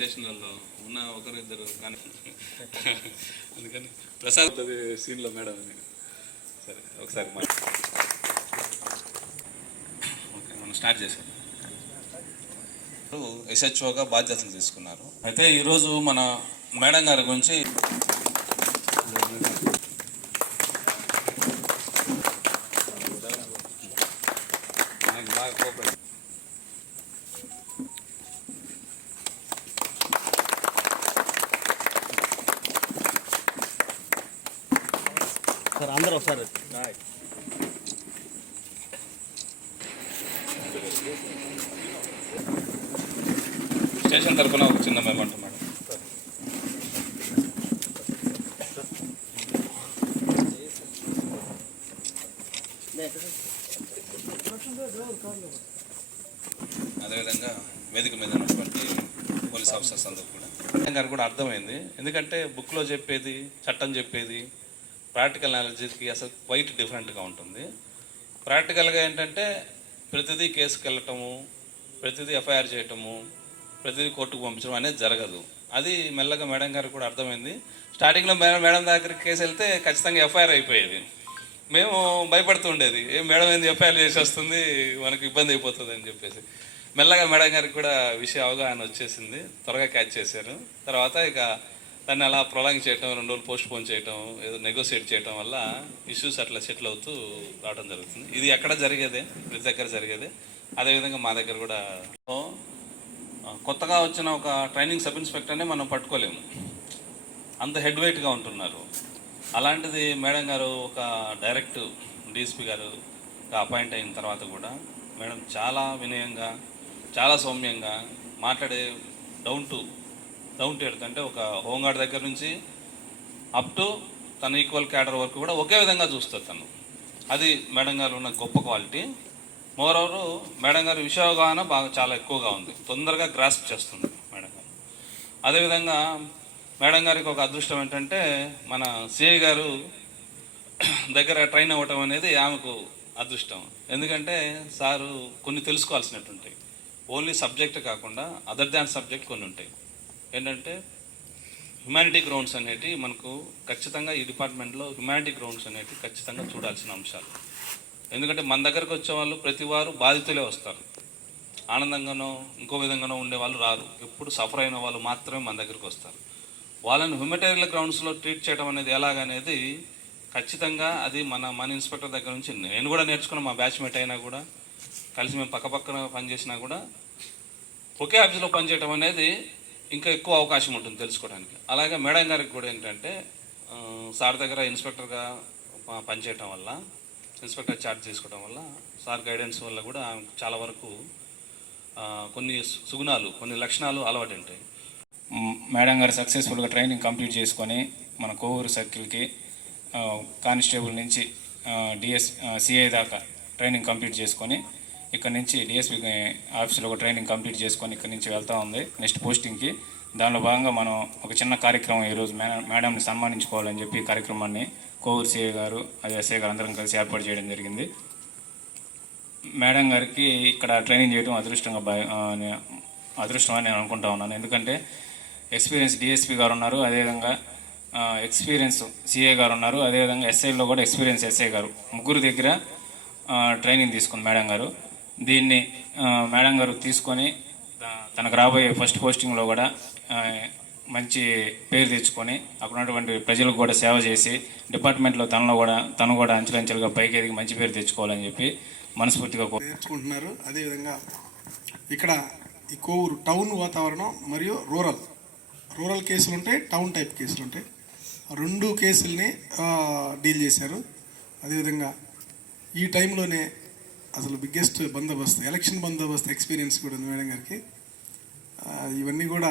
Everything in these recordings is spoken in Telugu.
ఉండట్లేదు స్టేషన్లలో ఉన్న ఒకరు ఇద్దరు కానీ అందుకని ప్రసాద్ సీన్లో మేడం అని. సరే ఒకసారి మా ఓకే మనం స్టార్ట్ చేసాం ఎస్హెచ్ఓగా బాధ్యతలు తీసుకున్నారు. అయితే ఈరోజు మన మేడం గారి గురించి సార్ అందరూ ఒకసారి. స్టేషన్ తరఫున ఒక చిన్న మేము మేడం అదేవిధంగా వేదిక మీద ఉన్నటువంటి పోలీస్ ఆఫీసర్స్ అందరూ కూడా. మేడం కూడా అర్థమైంది. ఎందుకంటే బుక్లో చెప్పేది చట్టం చెప్పేది ప్రాక్టికల్ నాలెడ్జ్కి అసలు క్వైట్ డిఫరెంట్గా ఉంటుంది. ప్రాక్టికల్గా ఏంటంటే ప్రతిదీ కేసుకు వెళ్ళటము ప్రతిదీ ఎఫ్ఐఆర్ చేయటము ప్రతిదీ కోర్టుకు పంపించడం అనేది జరగదు. అది మెల్లగా మేడం గారికి కూడా అర్థమైంది. స్టార్టింగ్లో మేడం మేడం దగ్గరికి కేసు వెళ్తే ఖచ్చితంగా ఎఫ్ఐఆర్ అయిపోయేది. మేము భయపడుతూ ఉండేది. ఏ మేడం ఏంది ఎఫ్ఐఆర్ చేసేస్తుంది మనకు ఇబ్బంది అయిపోతుంది అని చెప్పేసి. మెల్లగా మేడం గారికి కూడా విషయ అవగాహన వచ్చేసింది. త్వరగా క్యాచ్ చేశారు. తర్వాత ఇక దాన్ని అలా ప్రొలాంగ్ చేయటం రెండు రోజులు పోస్ట్ పోన్ చేయటం ఏదో నెగోషియేట్ చేయటం వల్ల ఇష్యూస్ అట్లా సెటిల్ అవుతూ రావడం జరుగుతుంది. ఇది ఎక్కడ జరిగేదే ప్రతి దగ్గర జరిగేదే. అదేవిధంగా మా దగ్గర కూడా కొత్తగా వచ్చిన ఒక ట్రైనింగ్ సబ్ ఇన్స్పెక్టర్నే మనం పట్టుకోలేము. అంత హెడ్ వెయిట్గా ఉంటున్నారు. అలాంటిది మేడం గారు ఒక డైరెక్ట్ డీసీపీ గారు అపాయింట్ అయిన తర్వాత కూడా మేడం చాలా వినయంగా చాలా సౌమ్యంగా మాట్లాడే down to down to earth అంటే ఒక హోంగార్డ్ దగ్గర నుంచి అప్ టు తన ఈక్వల్ క్యాడర్ వరకు కూడా ఒకే విధంగా చూస్తారు తను. అది మేడం గారు ఉన్న గొప్ప క్వాలిటీ మోరోవరు మేడం గారి విషయ అవగాహన బాగా చాలా ఎక్కువగా ఉంది. తొందరగా గ్రాస్ప్ చేస్తుంది మేడం గారు. అదేవిధంగా మేడం గారికి ఒక అదృష్టం ఏంటంటే మన సిఐ గారు దగ్గర ట్రైన్ అవ్వటం అనేది ఆమెకు అదృష్టం. ఎందుకంటే సారు కొన్ని తెలుసుకోవాల్సినట్టు ఉంటాయి ఓన్లీ సబ్జెక్ట్ కాకుండా అదర్ దాన్ సబ్జెక్ట్ కొన్ని ఉంటాయి. ఏంటంటే హ్యుమానిటీ గ్రౌండ్స్ అనేటివి మనకు ఖచ్చితంగా ఈ డిపార్ట్మెంట్లో హ్యుమానిటీ గ్రౌండ్స్ అనేటివి ఖచ్చితంగా చూడాల్సిన అంశాలు. ఎందుకంటే మన దగ్గరకు వచ్చే వాళ్ళు ప్రతి వారు బాధితులే వస్తారు. ఆనందంగానో ఇంకో విధంగానో ఉండే వాళ్ళు రారు. ఎప్పుడు సఫర్ అయిన వాళ్ళు మాత్రమే మన దగ్గరకు వస్తారు. వాళ్ళని హ్యూమటేరియల్ గ్రౌండ్స్లో ట్రీట్ చేయడం అనేది ఎలాగనేది ఖచ్చితంగా అది మన మన ఇన్స్పెక్టర్ దగ్గర నుంచి నేను కూడా నేర్చుకున్న మా బ్యాచ్మేట్ అయినా కూడా కలిసి మేము పక్కపక్కన పనిచేసినా కూడా ఒకే ఆఫీస్లో పనిచేయడం అనేది ఇంకా ఎక్కువ అవకాశం ఉంటుంది తెలుసుకోవడానికి. అలాగే మేడం గారికి కూడా ఏంటంటే సార్ దగ్గర ఇన్స్పెక్టర్గా పనిచేయటం వల్ల ఇన్స్పెక్టర్ ఛార్జ్ తీసుకోవడం వల్ల సార్ గైడెన్స్ వల్ల కూడా చాలా వరకు కొన్ని సుగుణాలు కొన్ని లక్షణాలు అలవాటు ఉంటాయి మేడం గారు సక్సెస్ఫుల్గా ట్రైనింగ్ కంప్లీట్ చేసుకొని మన కోవూరు సర్కిల్కి కానిస్టేబుల్ నుంచి డిఎస్ సిఐ దాకా ట్రైనింగ్ కంప్లీట్ చేసుకొని ఇక్కడ నుంచి డిఎస్పి ఆఫీసులో ఒక ట్రైనింగ్ కంప్లీట్ చేసుకొని ఇక్కడ నుంచి వెళ్తూ ఉంది. నెక్స్ట్ పోస్టింగ్కి దానిలో భాగంగా మనం ఒక చిన్న కార్యక్రమం ఈరోజు మేడం మేడంని సన్మానించుకోవాలని చెప్పి కార్యక్రమాన్ని కోవూరు సిఐ గారు అదే ఎస్ఐ గారు అందరం కలిసి ఏర్పాటు చేయడం జరిగింది. మేడం గారికి ఇక్కడ ట్రైనింగ్ చేయడం అదృష్టంగా భా అదృష్టం అని నేను అనుకుంటా ఉన్నాను. ఎందుకంటే ఎక్స్పీరియన్స్ డిఎస్పి గారు ఉన్నారు అదేవిధంగా ఎక్స్పీరియన్స్ సిఏ గారు ఉన్నారు అదేవిధంగా ఎస్ఐలో కూడా ఎక్స్పీరియన్స్ ఎస్ఐ గారు ముగ్గురు దగ్గర ట్రైనింగ్ తీసుకుంది మేడం గారు. దీన్ని మేడం గారు తీసుకొని తనకు రాబోయే ఫస్ట్ పోస్టింగ్లో కూడా మంచి పేరు తెచ్చుకొని అక్కడ ఉన్నటువంటి ప్రజలకు కూడా సేవ చేసి డిపార్ట్మెంట్లో తనలో కూడా తను కూడా అంచెలంచెలుగా పైకి ఎదిగి మంచి పేరు తెచ్చుకోవాలని చెప్పి మనస్ఫూర్తిగా నేర్చుకుంటున్నారు. అదేవిధంగా ఇక్కడ ఈ కోవూరు టౌన్ వాతావరణం మరియు రూరల్. రూరల్ కేసులు ఉంటాయి టౌన్ టైప్ కేసులు ఉంటాయి. రెండు కేసుల్ని డీల్ చేశారు. అదేవిధంగా ఈ టైంలోనే అసలు బిగ్గెస్ట్ బందోబస్తు ఎలక్షన్ బందోబస్తు ఎక్స్పీరియన్స్ కూడా ఉంది మేడం గారికి. ఇవన్నీ కూడా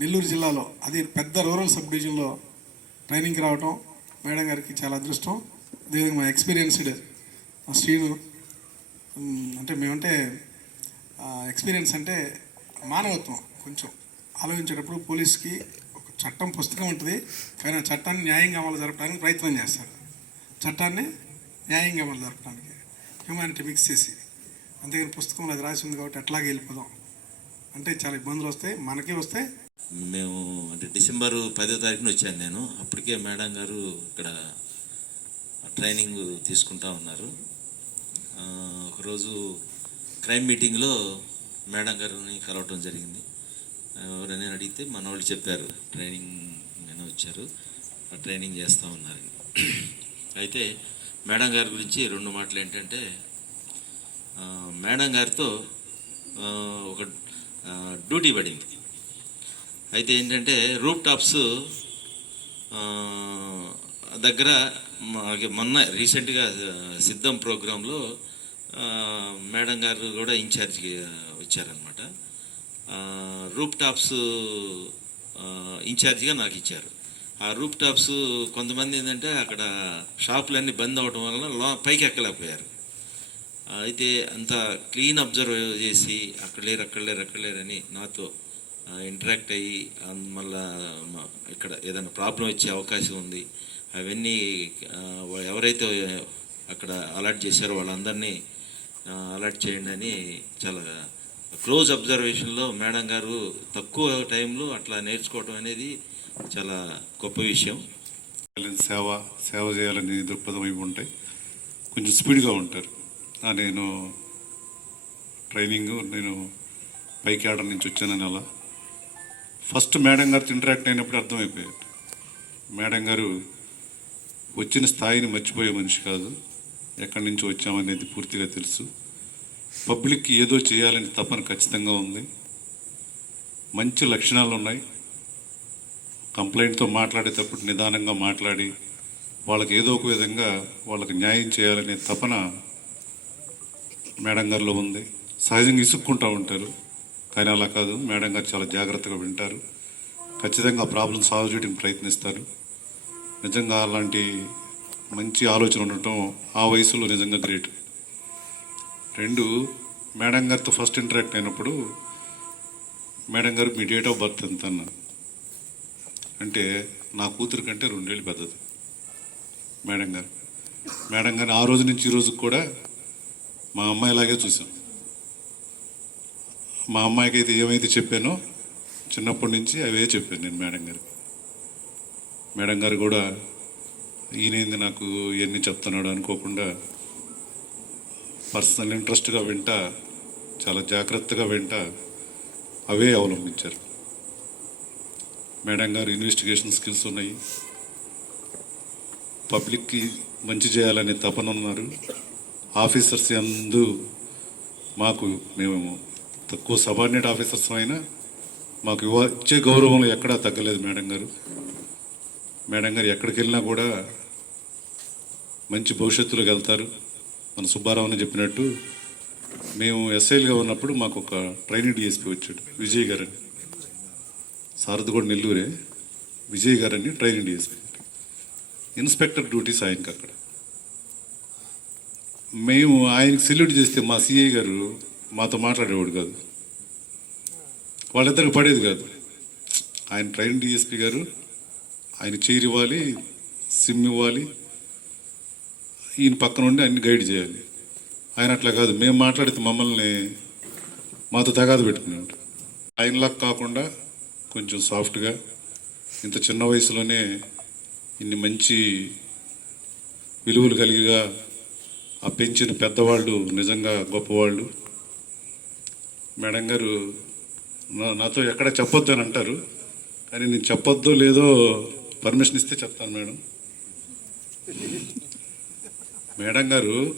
నెల్లూరు జిల్లాలో అది పెద్ద రూరల్ సబ్ డివిజన్లో ట్రైనింగ్కి రావటం మేడం గారికి చాలా అదృష్టం. అదేవిధంగా మా ఎక్స్పీరియన్స్డ్ మా శ్రీను అంటే మేమంటే ఎక్స్పీరియన్స్ అంటే మానవత్వం కొంచెం. ఆలోచించేటప్పుడు పోలీస్కి ఒక చట్టం పుస్తకం ఉంటుంది కానీ ఆ చట్టాన్ని న్యాయంగా అమలు జరపడానికి ప్రయత్నం చేస్తారు. చట్టాన్ని న్యాయంగా అమలు జరపడానికి. హ్యూమానిటీ మిక్స్ చేసి అంతేగాని పుస్తకంలో అది రాసి ఉంది కాబట్టి అట్లాగే వెళ్ళిపోదాం. అంటే చాలా ఇబ్బందులు వస్తాయి మనకే వస్తాయి. మేము అంటే డిసెంబర్ పదో తారీఖున వచ్చాను నేను. అప్పటికే మేడం గారు ఇక్కడ ట్రైనింగ్ తీసుకుంటా ఉన్నారు. ఒకరోజు క్రైమ్ మీటింగ్లో మేడం గారిని కలవటం జరిగింది. ఎవరైనా అడిగితే మన వాళ్ళు చెప్పారు ట్రైనింగ్ నేను వచ్చారు ఆ ట్రైనింగ్ చేస్తూ ఉన్నారు. అయితే మేడం గారి గురించి రెండు మాటలు ఏంటంటే మేడం గారితో ఒక డ్యూటీ పడింది. అయితే ఏంటంటే రూప్ టాప్స్ దగ్గర మనకి మొన్న రీసెంట్గా సిద్ధం ప్రోగ్రాంలో మేడం గారు కూడా ఇన్ఛార్జ్కి వచ్చారనమాట రూప్ టాప్స్ ఇన్ఛార్జ్గా నాకు ఇచ్చారు. ఆ రూప్ టాప్స్ కొంతమంది ఏంటంటే అక్కడ షాపులన్నీ బంద్ అవడం వలన లో పైకి ఎక్కలేకపోయారు. అయితే అంత క్లీన్ అబ్జర్వ్ చేసి అక్కడ లేరు అక్కడ లేరు అక్కడ లేరని నాతో ఇంటరాక్ట్ అయ్యి మళ్ళా ఇక్కడ ఏదైనా ప్రాబ్లం వచ్చే అవకాశం ఉంది. అవన్నీ ఎవరైతే అక్కడ అలర్ట్ చేశారో వాళ్ళందరినీ అలర్ట్ చేయండి అని చాలా క్లోజ్ అబ్జర్వేషన్లో మేడం గారు తక్కువ టైంలో అట్లా నేర్చుకోవడం అనేది చాలా గొప్ప విషయం. సేవ సేవ చేయాలని దృక్పథం ఇవి ఉంటాయి. కొంచెం స్పీడ్గా ఉంటారు. నేను ట్రైనింగ్ నేను పైకి ఆర్డర్ నుంచి వచ్చానని అలా. ఫస్ట్ మేడం గారితో ఇంటరాక్ట్ అయినప్పుడు అర్థమైపోయాడు మేడం గారు వచ్చిన స్థాయిని మర్చిపోయే మనిషి కాదు. ఎక్కడి నుంచి వచ్చామనేది పూర్తిగా తెలుసు. పబ్లిక్కి ఏదో చేయాలని తపన ఖచ్చితంగా ఉంది. మంచి లక్షణాలు ఉన్నాయి కంప్లైంట్తో మాట్లాడేటప్పుడు నిదానంగా మాట్లాడి వాళ్ళకి ఏదో ఒక విధంగా వాళ్ళకి న్యాయం చేయాలనే తపన మేడం గారిలో ఉంది. సహజంగా ఇసుక్కుంటూ ఉంటారు. కానీ అలా కాదు. మేడం గారు చాలా జాగ్రత్తగా వింటారు. ఖచ్చితంగా ప్రాబ్లం సాల్వ్ చేయడానికి ప్రయత్నిస్తారు. నిజంగా అలాంటి మంచి ఆలోచన ఉండటం ఆ వయసులో నిజంగా గ్రేట్. రెండు మేడం గారితో ఫస్ట్ ఇంటరాక్ట్ అయినప్పుడు మేడం గారు మీ డేట్ ఆఫ్ బర్త్ ఎంత అన్నారు అంటే నా కూతురు కంటే రెండేళ్ళు పెద్దది. మేడం గారు. మేడం గారిని ఆ రోజు నుంచి ఈరోజు కూడా మా అమ్మాయిలాగే చూసాం మా అమ్మాయికి అయితే ఏమైతే చెప్పానో చిన్నప్పటి నుంచి అవే చెప్పాను నేను మేడం గారికి. మేడం గారు కూడా ఈయనేంది నాకు ఇవన్నీ చెప్తున్నాడు అనుకోకుండా పర్సనల్ ఇంట్రెస్ట్గా వింటా చాలా జాగ్రత్తగా వింటా అవే అవలంబించారు. మేడం గారు ఇన్వెస్టిగేషన్ స్కిల్స్ ఉన్నాయి. పబ్లిక్కి మంచి చేయాలనే తపన ఉన్నారు. ఆఫీసర్స్ అందు మాకు మేము తక్కువ సబార్డినేట్ ఆఫీసర్స్ అయినా మాకు ఇచ్చే గౌరవంలో ఎక్కడా తగ్గలేదు మేడం గారు. మేడం గారు ఎక్కడికి వెళ్ళినా కూడా మంచి భవిష్యత్తులోకి వెళ్తారు. మన సుబ్బారావుని చెప్పినట్టు మేము ఎస్ఐలుగా ఉన్నప్పుడు మాకు ఒక ట్రైనింగ్ డిఎస్పీ వచ్చాడు విజయ్ గారు అని. సారథి కూడా నెల్లూరే విజయ్ గారని ట్రైనింగ్ డిఎస్పీ ఇన్స్పెక్టర్ డ్యూటీస్ ఆయనకి అక్కడ. మేము ఆయనకి సెల్యూట్ చేస్తే మా సిఐ గారు మాతో మాట్లాడేవాడు కాదు. వాళ్ళిద్దరికి పడేది కాదు. ఆయన ట్రైన్ డిఎస్పీ గారు ఆయన చైర్ ఇవ్వాలి సిమ్ ఇవ్వాలి ఈయన పక్కన ఉండి అన్ని గైడ్ చేయాలి. ఆయన అట్లా కాదు. మేము మాట్లాడితే మమ్మల్ని మాతో తగాదు పెట్టుకునేవాడు. ఆయనలా కాకుండా కొంచెం సాఫ్ట్గా. ఇంత చిన్న వయసులోనే ఇన్ని మంచి విలువలు కలిగిగా ఆ పెంచిన పెద్దవాళ్ళు నిజంగా గొప్పవాళ్ళు. మేడం గారు నా- నాతో ఎక్కడ చెప్పొద్దు అని అంటారు కానీ నేను చెప్పొద్దో లేదో పర్మిషన్ ఇస్తే చెప్తాను మేడం. మేడం గారు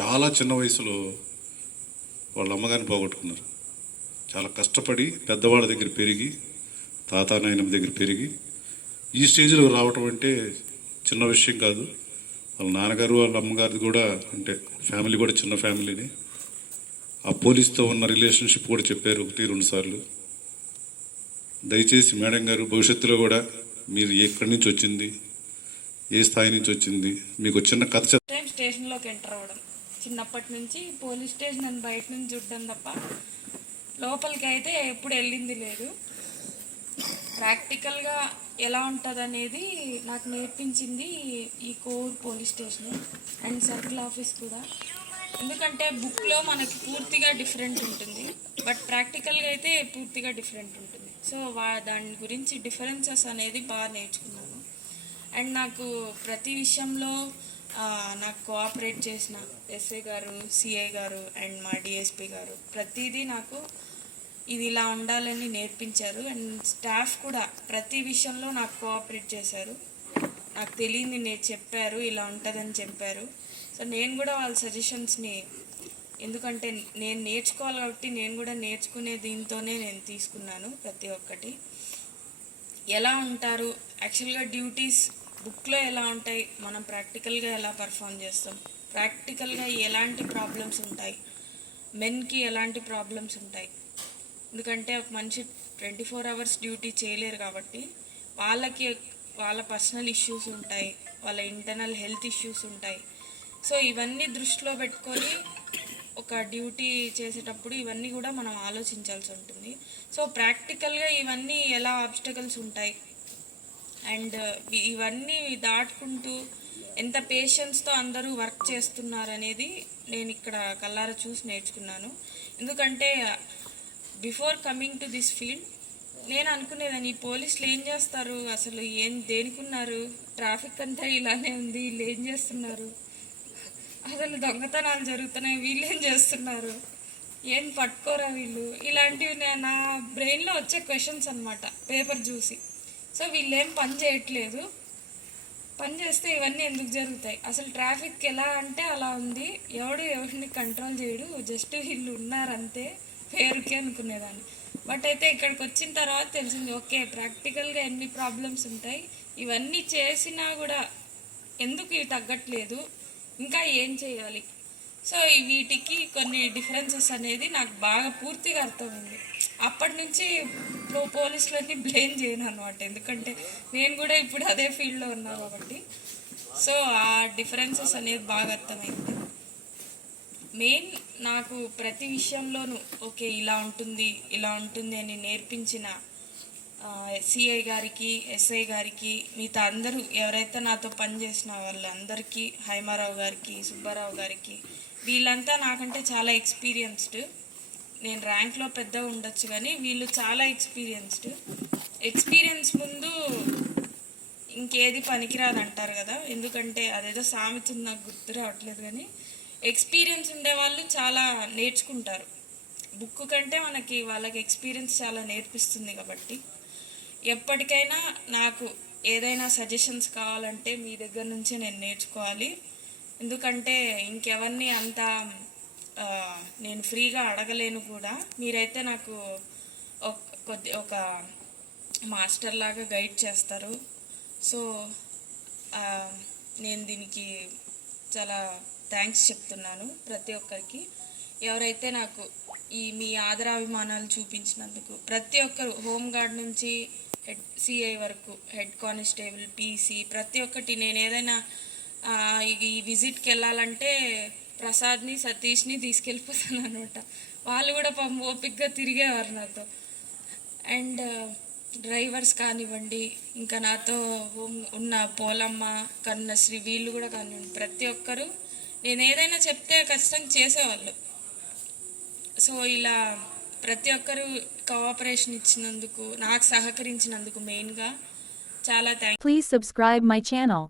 చాలా చిన్న వయసులో వాళ్ళ అమ్మగారిని పోగొట్టుకున్నారు. చాలా కష్టపడి పెద్దవాళ్ళ దగ్గర పెరిగి తాతానాయనమ్మ దగ్గర పెరిగి ఈ స్టేజ్లో రావటం అంటే చిన్న విషయం కాదు. వాళ్ళ నాన్నగారు వాళ్ళ అమ్మగారిది కూడా అంటే ఫ్యామిలీ కూడా చిన్న ఫ్యామిలీని. ఆ పోలీస్తో ఉన్న రిలేషన్షిప్ కూడా చెప్పారు ఒకటి రెండు సార్లు. దయచేసి మేడం గారు భవిష్యత్తులో కూడా మీరు ఎక్కడి నుంచి వచ్చింది ఏ స్థాయి నుంచి వచ్చింది మీకు చిన్న కథ చెప్ స్టేషన్లోకి ఎంటర్ అవ్వడం. చిన్నప్పటి నుంచి పోలీస్ స్టేషన్ అని బయట నుంచి చూడడం తప్ప లోపలికి అయితే ఎప్పుడు వెళ్ళింది లేదు. ప్రాక్టికల్గా ఎలా ఉంటుంది అనేది నాకు నేర్పించింది ఈ core police station and circle office కూడా. ఎందుకంటే బుక్లో మనకి పూర్తిగా డిఫరెంట్ ఉంటుంది. బట్ ప్రాక్టికల్గా అయితే పూర్తిగా డిఫరెంట్ ఉంటుంది. సో వా దాని గురించి డిఫరెన్సెస్ అనేది బాగా నేర్చుకున్నాను. అండ్ నాకు ప్రతి విషయంలో నాకు కోఆపరేట్ చేసిన ఎస్ఐ గారు సిఐ గారు అండ్ మా డిఎస్పి గారు. ప్రతిదీ నాకు ఇది ఇలా ఉండాలని నేర్పించారు. అండ్ స్టాఫ్ కూడా ప్రతి విషయంలో నాకు కోఆపరేట్ చేశారు. నాకు తెలియంది నేను చెప్పారు ఇలా ఉంటుందని చెప్పారు. సో నేను కూడా వాళ్ళ సజెషన్స్ని ఎందుకంటే నేను నేర్చుకోవాలి కాబట్టి నేను కూడా నేర్చుకునే దీంతోనే నేను తీసుకున్నాను ప్రతి ఒక్కటి. ఎలా ఉంటారు? యాక్చువల్గా డ్యూటీస్ బుక్లో ఎలా ఉంటాయి? మనం ప్రాక్టికల్గా ఎలా పర్ఫామ్ చేస్తాం? ప్రాక్టికల్గా ఎలాంటి ప్రాబ్లమ్స్ ఉంటాయి? మెన్కి ఎలాంటి ప్రాబ్లమ్స్ ఉంటాయి? ఎందుకంటే ఒక మనిషి ట్వంటీ ఫోర్ అవర్స్ డ్యూటీ చేయలేరు కాబట్టి వాళ్ళకి వాళ్ళ పర్సనల్ ఇష్యూస్ ఉంటాయి వాళ్ళ ఇంటర్నల్ హెల్త్ ఇష్యూస్ ఉంటాయి. సో ఇవన్నీ దృష్టిలో పెట్టుకొని ఒక డ్యూటీ చేసేటప్పుడు ఇవన్నీ కూడా మనం ఆలోచించాల్సి ఉంటుంది. సో ప్రాక్టికల్గా ఇవన్నీ ఎలా ఆబ్స్టకల్స్ ఉంటాయి? అండ్ ఇవన్నీ దాటుకుంటూ ఎంత పేషెన్స్తో అందరూ వర్క్ చేస్తున్నారనేది నేను ఇక్కడ కల్లార చూసి నేర్చుకున్నాను. ఎందుకంటే before coming to this field నేను అనుకునేదాన్ని ఈ పోలీసులు ఏం చేస్తారు? అసలు ఏం దేనికున్నారు ట్రాఫిక్ అంతా ఇలానే ఉంది వీళ్ళు ఏం చేస్తున్నారు? అసలు దొంగతనాలు జరుగుతున్నాయి వీళ్ళు ఏం చేస్తున్నారు? ఏం పట్టుకోరా వీళ్ళు? ఇలాంటివి నా బ్రెయిన్లో వచ్చే క్వశ్చన్స్ అనమాట పేపర్ చూసి. సో వీళ్ళు ఏం పని చేయట్లేదు. పని చేస్తే ఇవన్నీ ఎందుకు జరుగుతాయి? అసలు ట్రాఫిక్ ఎలా అంటే అలా ఉంది. ఎవడు ఎవరిని కంట్రోల్ చేయడు. జస్ట్ వీళ్ళు ఉన్నారంతే పేరుకే అనుకునేదాన్ని. బట్ అయితే ఇక్కడికి వచ్చిన తర్వాత తెలిసింది ఓకే ప్రాక్టికల్గా ఎన్ని ప్రాబ్లమ్స్ ఉంటాయి? ఇవన్నీ చేసినా కూడా ఎందుకు ఇవి తగ్గట్లేదు? ఇంకా ఏం చేయాలి? సో ఈ వీటికి కొన్ని డిఫరెన్సెస్ అనేది నాకు బాగా పూర్తిగా అర్థమైంది. అప్పటి నుంచి ప్రో పోలీసులన్నీ బ్లేమ్ చేయను అనమాట ఎందుకంటే నేను కూడా ఇప్పుడు అదే ఫీల్డ్లో ఉన్నా కాబట్టి. సో ఆ డిఫరెన్సెస్ అనేది బాగా అర్థమైంది. మెయిన్ నాకు ప్రతి విషయంలోనూ ఓకే ఇలా ఉంటుంది ఇలా ఉంటుంది అని నేర్పించిన సిఐ గారికి ఎస్ఐ గారికి మిగతా అందరూ ఎవరైతే నాతో పనిచేసిన వాళ్ళందరికీ హైమారావు గారికి సుబ్బారావు గారికి వీళ్ళంతా నాకంటే చాలా ఎక్స్పీరియన్స్డ్. నేను ర్యాంక్లో పెద్ద ఉండొచ్చు కానీ వీళ్ళు చాలా ఎక్స్పీరియన్స్డ్ ఎక్స్పీరియన్స్ ముందు ఇంకేది పనికిరాదు అంటారు కదా ఎందుకంటే అదేదో సామెత నాకు గుర్తు రావట్లేదు కానీ ఎక్స్పీరియన్స్ ఉండే వాళ్ళు చాలా నేర్చుకుంటారు. బుక్ కంటే మనకి వాళ్ళకి ఎక్స్పీరియన్స్ చాలా నేర్పిస్తుంది కాబట్టి. ఎప్పటికైనా నాకు ఏదైనా సజెషన్స్ కావాలంటే మీ దగ్గర నుంచే నేను నేర్చుకోవాలి. ఎందుకంటే ఇంకెవరిని అంత నేను ఫ్రీగా అడగలేను కూడా. మీరైతే నాకు ఒక కొద్ది ఒక మాస్టర్ లాగా గైడ్ చేస్తారు. సో నేను దీనికి చాలా థ్యాంక్స్ చెప్తున్నాను ప్రతి ఒక్కరికి. ఎవరైతే నాకు ఈ మీ ఆదరాభిమానాలు చూపించినందుకు ప్రతి ఒక్కరు హోమ్ గార్డ్ నుంచి హెడ్ సిఐ వరకు హెడ్ కానిస్టేబుల్ పీసీ ప్రతి ఒక్కటి నేను ఏదైనా ఈ విజిట్కి వెళ్ళాలంటే ప్రసాద్ని సతీష్ని తీసుకెళ్ళిపోతాను అనమాట వాళ్ళు కూడా పాపం ఓపిక్గా తిరిగేవారు నాతో. అండ్ డ్రైవర్స్ కానివ్వండి ఇంకా నాతో ఉన్న పోలమ్మ కన్నశ్రీ వీళ్ళు కూడా కానివ్వండి ప్రతి ఒక్కరు నేను ఏదైనా చెప్తే ఖచ్చితంగా చేసేవాళ్ళు. సో ఇలా ప్రతి ఒక్కరు కోఆపరేషన్ ఇచ్చినందుకు నాకు సహకరించినందుకు మెయిన్గా చాలా thank please subscribe my channel